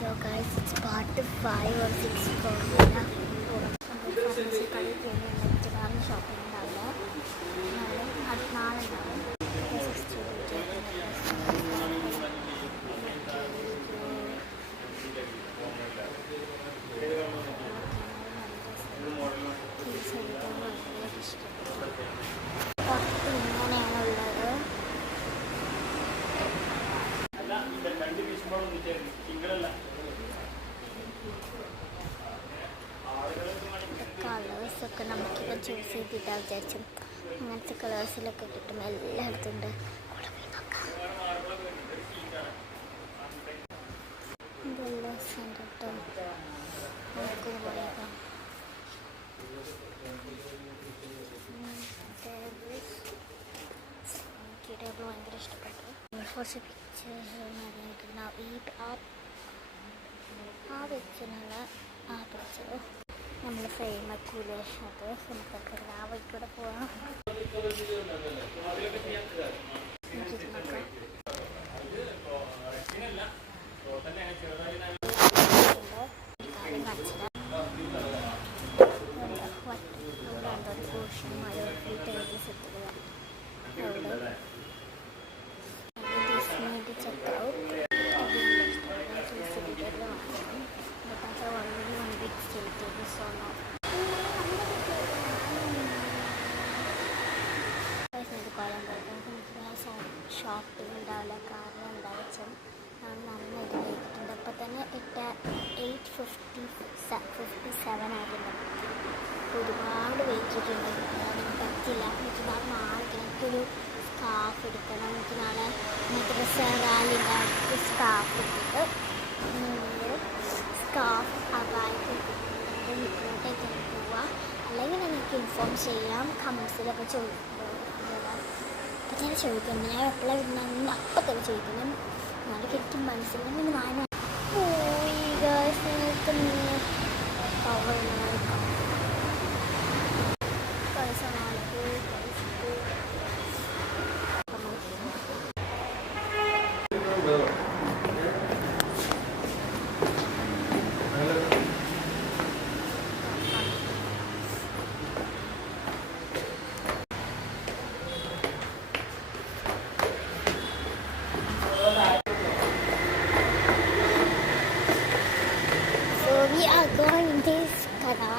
So guys, it's part 5 or 6 formula. Furniture കളി ചെയ്യുന്ന shopping ഉണ്ടാവില്ല. നാളെ ഉണ്ടാവും. കളേഴ്സൊക്കെ നമുക്കിപ്പോൾ ചൂസ് ചെയ്തിട്ടാണ് വിചാരിച്ചു. അങ്ങനത്തെ കളേഴ്സിലൊക്കെ കിട്ടും, എല്ലായിടത്തും ഉണ്ട്. ഇതെല്ലാം സെൻറ്റർ നമുക്ക് പോയേക്കാം. എനിക്ക് ടേബിൾ ഭയങ്കര ഇഷ്ടപ്പെട്ടു. കുറച്ച് പിക്ചേഴ്സ് ആ പിക്ചറിനുള്ള ആ പിക്ചർ നമ്മൾ ഫ്രെയിം ആക്കൂലേ, അത് നമുക്കൊക്കെ ആ വഴിക്കൂടെ പോവാം. ഷോപ്പിംഗ് ഉണ്ടാവില്ല, കാരണം എന്താ വെച്ചാൽ ഞാൻ നന്നായിട്ട് കഴിച്ചിട്ടുണ്ട്. അപ്പോൾ തന്നെ 8:57 ആയിരുന്നു. ഒരുപാട് വെയിറ്റിട്ടുണ്ട്. എനിക്ക് പറ്റില്ല. എനിക്ക് നാളെ എനിക്കൊരു സ്കാർഫ് എടുക്കണം. എനിക്ക് നാളെ മദ്രസ റാലിൻ്റെ അടുത്ത് സ്കാർഫ് എടുത്തിട്ട് സ്കാർഫ് അവായിട്ട് വീട്ടിലോട്ടേക്ക് പോവുക. അല്ലെങ്കിൽ എനിക്ക് ഇൻഫോം ചെയ്യാം, കമൻസിലൊക്കെ ചോദിക്കുക. അപ്പം ഞാൻ ചോദിക്കുന്നു, ഞാൻ എപ്പോഴാണ് വിടുന്ന അപ്പം തന്നെ ചോദിക്കണം. നാളെ എനിക്ക് മനസ്സിലായി നാളെ we are going this Kara